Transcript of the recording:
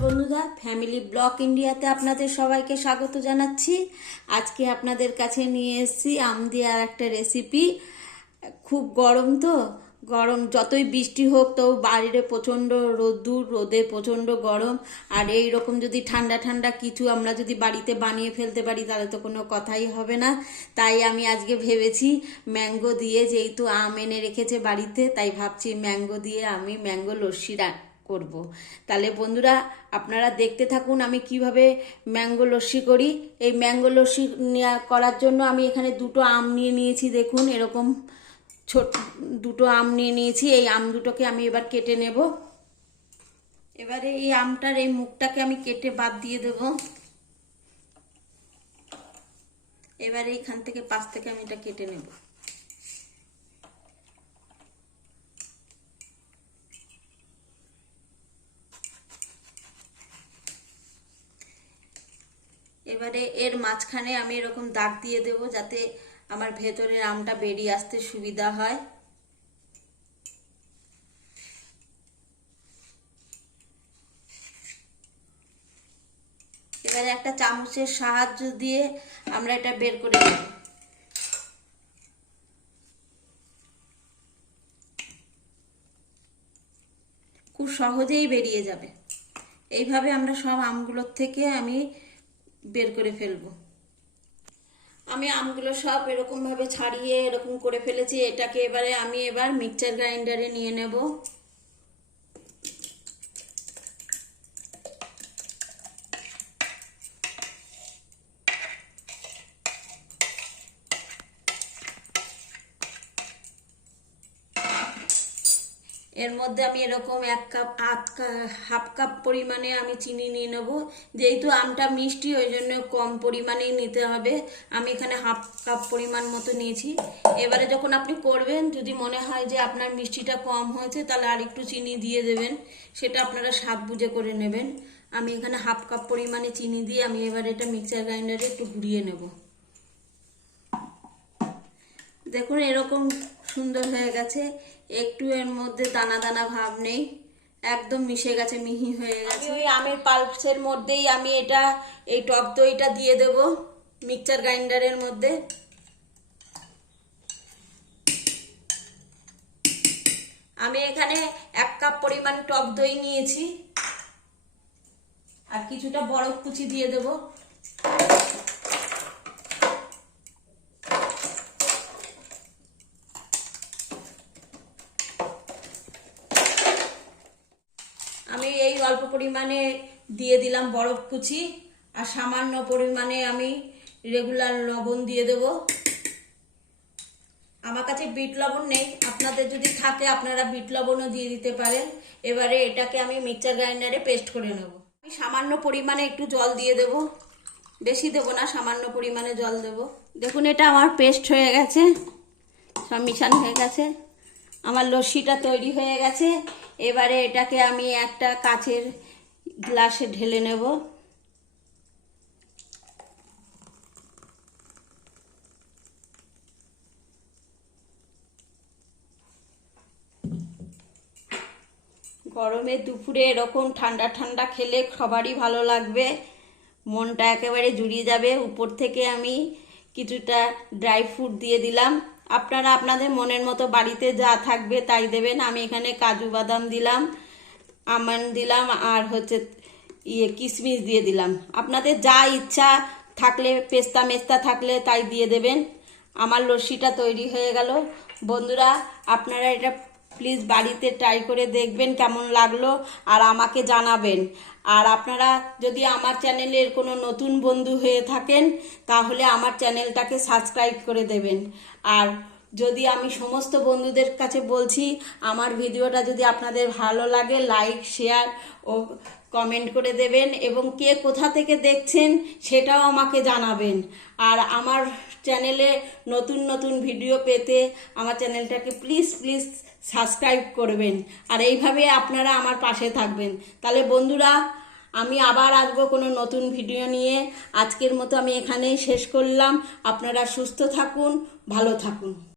বন্ধুরা family block ইন্ডিয়াতে আপনাদের সবাইকে স্বাগত জানাচ্ছি। আজকে আপনাদের কাছে নিয়ে এসেছি আম দিয়ে একটা রেসিপি খুব গরম তো, গরম যতই বৃষ্টি হোক তো বাইরে প্রচণ্ড রোদ্দুর, রোদে প্রচণ্ড গরম। আর এই রকম যদি ঠান্ডা ঠান্ডা কিছু আমরা যদি বাড়িতে বানিয়ে ফেলতে পারি, তাহলে তো কোনো কথাই হবে না। তাই আমি আজকে ভেবেছি ম্যাঙ্গো দিয়ে যেহেতু আম এনে রেখেছে বাড়িতে, তাই ভাবছি ম্যাঙ্গো দিয়ে আমি ম্যাঙ্গো লস্যি রা- করব। তাহলে বন্ধুরা, আপনারা দেখতে থাকুন আমি কীভাবে ম্যাঙ্গো লস্যি করি। এই ম্যাঙ্গো লস্যি করার জন্য আমি এখানে দুটো আম নিয়ে নিয়েছি, দেখুন, এরকম ছোট দুটো আম নিয়ে নিয়েছি। এই আম দুটোকে আমি এবার কেটে নেব। এবারে এই আমটার এই মুখটাকে আমি কেটে বাদ দিয়ে দেব। এবারে এইখান থেকে পাশ থেকে আমি এটা কেটে নেব। এবারে এর মাঝখানে আমি এরকম দাগ দিয়ে দেব যাতে আমার ভেতরের আমটা বেরিয়ে আসতে সুবিধা হয়। এবারে একটা চামচের সাহায্য দিয়ে আমরা এটা বের করে নেব। খুব সহজেই বেরিয়ে যাবে। এইভাবে আমরা সব আমগুলোর থেকে আমি বের করে ফেলব। আমি আমগুলো সব এরকমভাবে ছাড়িয়ে এরকম করে ফেলেছি, এটাকে এবারে আমি এবার মিক্সচার গ্রাইন্ডারে নিয়ে নেব। এর মধ্যে আমি এরকম এক কাপ, আধ হাফ কাপ পরিমাণে আমি চিনি নিয়ে নেব। যেহেতু আমটা মিষ্টি, ওই জন্য কম পরিমাণেই নিতে হবে। আমি এখানে হাফ কাপ পরিমাণ মতো নিয়েছি। এবারে যখন আপনি করবেন, যদি মনে হয় যে আপনার মিষ্টিটা কম হয়েছে, তাহলে আর একটু চিনি দিয়ে দেবেন। সেটা আপনারা স্বাদ বুঝে করে নেবেন। আমি এখানে হাফ কাপ পরিমাণে চিনি দিয়ে আমি এবার এটা মিক্সার গ্রাইন্ডারে একটু ঘুরিয়ে নেব। দেখুন, এরকম সুন্দর হয়ে গেছে। একটু এর মধ্যে দানা দানা ভাব নেই। একদম মিশে গেছে মিহি হয়ে গেছে। ওই আমের পাল্পসের মধ্যেই আমি এটা এই টক দইটা দিয়ে দেব মিক্সচার গ্রাইন্ডারের মধ্যে। আমি এখানে এক কাপ পরিমাণ টক দই নিয়েছি। আর কিছুটা বরফ কুচি দিয়ে দেবো আমি এই অল্প পরিমাণে দিয়ে দিলাম বরফ কুচি আর সামান্য পরিমাণে আমি রেগুলার লবণ দিয়ে দেব। আমার কাছে বিট লবণ নেই, আপনাদের যদি থাকে আপনারা বিট লবণও দিয়ে দিতে পারেন। এবারে এটাকে আমি মিক্সার গ্রাইন্ডারে পেস্ট করে নেব। আমি সামান্য পরিমাণে একটু জল দিয়ে দেব। বেশি দেবো না, সামান্য পরিমাণে জল দেব। দেখুন, এটা আমার পেস্ট হয়ে গেছে। সব মিশানো হয়ে গেছে। আমার লস্যিটা তৈরি হয়ে গেছে। এবারে এটাকে আমি একটা কাচের গ্লাসে ঢেলে নেব। গরমে দুপুরে এরকম ঠান্ডা ঠান্ডা খেলে সবারই ভালো লাগবে। মনটা একেবারে জুড়িয়ে যাবে। উপর থেকে আমি কিছুটা ড্রাই ফ্রুট দিয়ে দিলাম। আপনারা আপনাদের মনের মতো বাড়িতে যা থাকবে তাই দেবেন। আমি এখানে কাজু বাদাম দিলাম আমন্ড দিলাম, আর হচ্ছে ইয়ে কিশমিশ দিয়ে দিলাম। আপনাদের যা ইচ্ছা থাকলে, পেস্তা মেস্তা থাকলে তাই দিয়ে দেবেন। আমার লস্যিটা তৈরি হয়ে গেল। বন্ধুরা, আপনারা এটা প্লিজ বাড়িতে ট্রাই করে দেখবেন কেমন লাগল আর আমাকে জানাবেন। আর আপনারা যদি আমার চ্যানেলের কোনো নতুন বন্ধু হয়ে থাকেন, তাহলে আমার চ্যানেলটাকে সাবস্ক্রাইব করে দেবেন। আর যদি আমি সমস্ত বন্ধুদের কাছে বলছি, আমার ভিডিওটা যদি আপনাদের ভালো লাগে লাইক শেয়ার ও কমেন্ট করে দেবেন এবং কে কোথা থেকে দেখছেন সেটাও আমাকে জানাবেন। আর আমার চ্যানেলে নতুন নতুন ভিডিও পেতে আমার চ্যানেলটাকে প্লিজ প্লিজ সাবস্ক্রাইব করবেন। আর এইভাবে আপনারা আমার পাশে থাকবেন। তাহলে বন্ধুরা, আমি আবার আসব কোনো নতুন ভিডিও নিয়ে। আজকের মতো আমি এখানেই শেষ করলাম। আপনারা সুস্থ থাকুন, ভালো থাকুন।